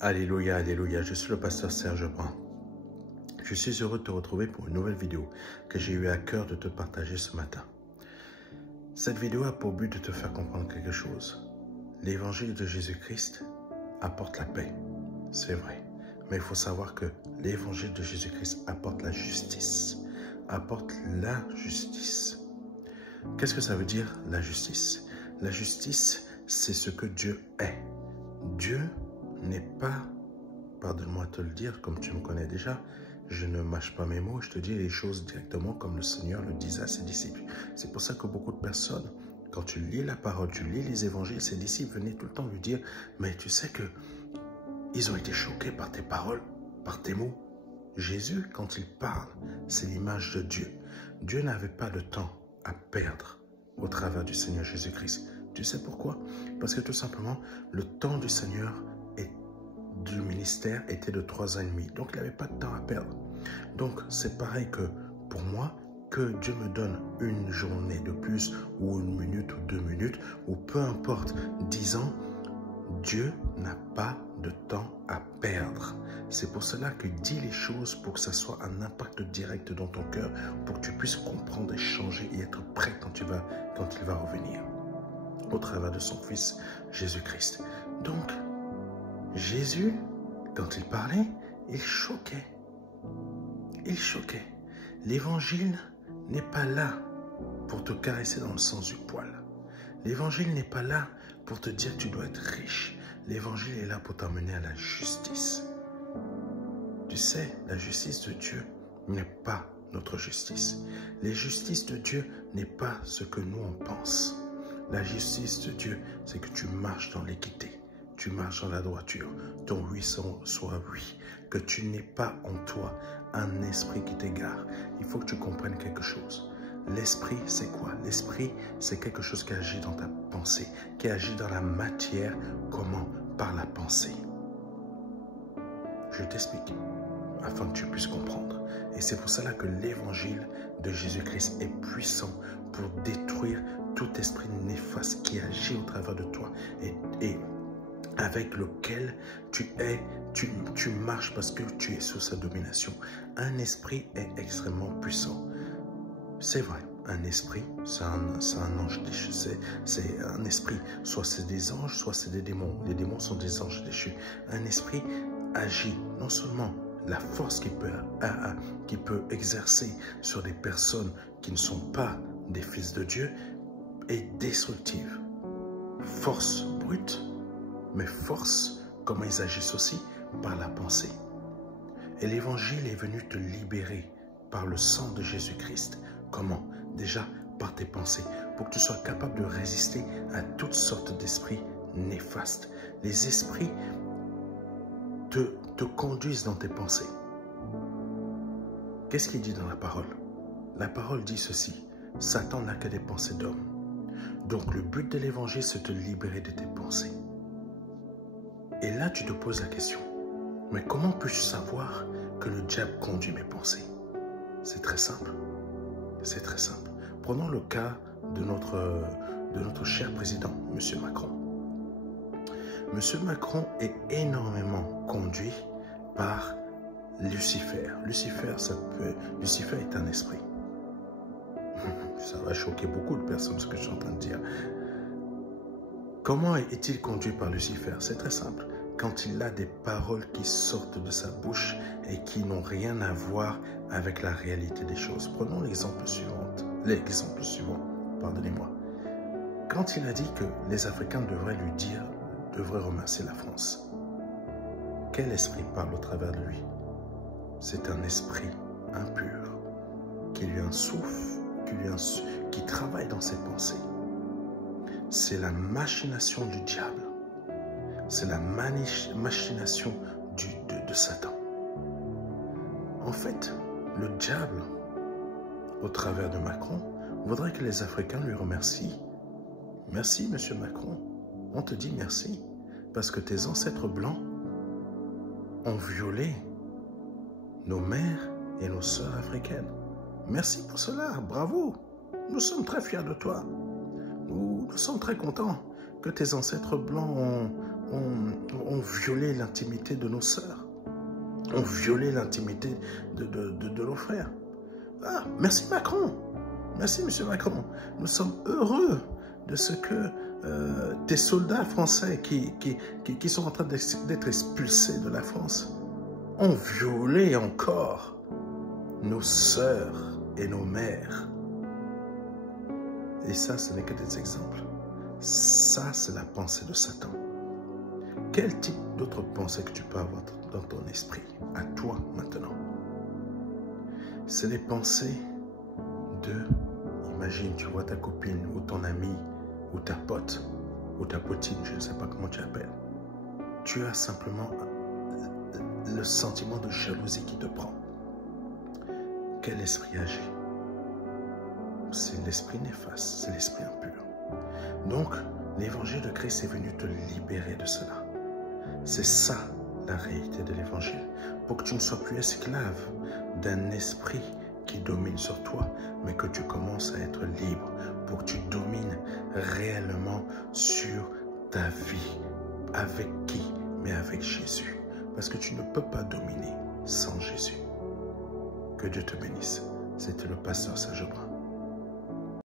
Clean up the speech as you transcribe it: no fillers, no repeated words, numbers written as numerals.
Alléluia, alléluia, je suis le pasteur Serge Brun. Je suis heureux de te retrouver pour une nouvelle vidéo que j'ai eu à cœur de te partager ce matin. Cette vidéo a pour but de te faire comprendre quelque chose. L'évangile de Jésus-Christ apporte la paix, c'est vrai. Mais il faut savoir que l'évangile de Jésus-Christ apporte la justice. Apporte la justice. Qu'est-ce que ça veut dire, la justice? La justice, c'est ce que Dieu est. Dieu n'est pas, pardonne-moi de te le dire, comme tu me connais déjà, je ne mâche pas mes mots, je te dis les choses directement comme le Seigneur le disait à ses disciples. C'est pour ça que beaucoup de personnes, quand tu lis la parole, tu lis les évangiles, ses disciples venaient tout le temps lui dire, mais tu sais que ils ont été choqués par tes paroles, par tes mots. Jésus, quand il parle, c'est l'image de Dieu. Dieu n'avait pas de temps à perdre au travers du Seigneur Jésus-Christ. Tu sais pourquoi? Parce que tout simplement, le temps du Seigneur et du ministère était de 3 ans et demi. Donc, il n'avait pas de temps à perdre. Donc, c'est pareil que pour moi, que Dieu me donne une journée de plus ou 1 minute ou 2 minutes ou peu importe, 10 ans, Dieu n'a pas de temps à perdre. C'est pour cela qu'il dit les choses pour que ça soit un impact direct dans ton cœur, pour que tu puisses comprendre et changer et être prêt quand il va revenir au travers de son Fils Jésus-Christ. Donc, Jésus, quand il parlait, il choquait. Il choquait. L'évangile n'est pas là pour te caresser dans le sens du poil. L'évangile n'est pas là pour te dire que tu dois être riche. L'évangile est là pour t'amener à la justice. Tu sais, la justice de Dieu n'est pas notre justice. La justice de Dieu n'est pas ce que nous on pense. La justice de Dieu, c'est que tu marches dans l'équité. Tu marches dans la droiture. Ton oui soit oui. Que tu n'aies pas en toi un esprit qui t'égare. Il faut que tu comprennes quelque chose. L'esprit, c'est quoi? L'esprit, c'est quelque chose qui agit dans ta pensée, qui agit dans la matière. Comment? Par la pensée. Je t'explique, afin que tu puisses comprendre. Et c'est pour cela que l'évangile de Jésus-Christ est puissant pour détruire tout esprit néfaste qui agit au travers de toi et avec lequel tu marches parce que tu es sous sa domination. Un esprit est extrêmement puissant. C'est vrai, un esprit, c'est un ange déchu, c'est un esprit. Soit c'est des anges, soit c'est des démons. Les démons sont des anges déchus. Un esprit agit non seulement la force qu'il peut exercer sur des personnes qui ne sont pas des fils de Dieu est destructive. Force brute, mais force, comment ils agissent aussi, par la pensée. Et l'évangile est venu te libérer par le sang de Jésus-Christ. Comment? Déjà par tes pensées, pour que tu sois capable de résister à toutes sortes d'esprits néfastes. Les esprits te conduisent dans tes pensées. Qu'est-ce qu'il dit dans la parole? La parole dit ceci: Satan n'a que des pensées d'homme. Donc le but de l'évangile, c'est de te libérer de tes pensées. Et là, tu te poses la question, mais comment puis-je savoir que le diable conduit mes pensées? C'est très simple. C'est très simple. Prenons le cas de notre cher président, M. Macron. M. Macron est énormément conduit par Lucifer. Lucifer est un esprit. Ça va choquer beaucoup de personnes ce que je suis en train de dire. Comment est-il conduit par Lucifer? C'est très simple. Quand il a des paroles qui sortent de sa bouche et qui n'ont rien à voir avec la réalité des choses. Prenons l'exemple suivant, pardonnez-moi. Quand il a dit que les Africains devraient remercier la France, quel esprit parle au travers de lui? C'est un esprit impur, qui lui a un souffle, qui travaille dans ses pensées. C'est la machination du diable. C'est la machination de Satan. En fait, le diable, au travers de Macron, voudrait que les Africains lui remercient. Merci, monsieur Macron. On te dit merci, parce que tes ancêtres blancs ont violé nos mères et nos sœurs africaines. Merci pour cela, bravo. Nous sommes très fiers de toi. Nous sommes très contents que tes ancêtres blancs ont violé l'intimité de nos sœurs, ont violé l'intimité de nos frères. Ah, merci Macron, merci Monsieur Macron. Nous sommes heureux de ce que tes soldats français qui sont en train d'être expulsés de la France ont violé encore nos sœurs et nos mères. Et ça, ce n'est que des exemples. Ça, c'est la pensée de Satan. Quel type d'autre pensée que tu peux avoir dans ton esprit, à toi maintenant? C'est les pensées de, imagine, tu vois ta copine ou ton ami ou ta pote ou ta potine, je ne sais pas comment tu appelles. Tu as simplement le sentiment de jalousie qui te prend. Quel esprit agit? C'est l'esprit néfaste, c'est l'esprit impur. Donc, l'évangile de Christ est venu te libérer de cela. C'est ça la réalité de l'évangile. Pour que tu ne sois plus esclave d'un esprit qui domine sur toi, mais que tu commences à être libre. Pour que tu domines réellement sur ta vie. Avec qui? Mais avec Jésus. Parce que tu ne peux pas dominer sans Jésus. Que Dieu te bénisse. C'était le pasteur Serge Brun.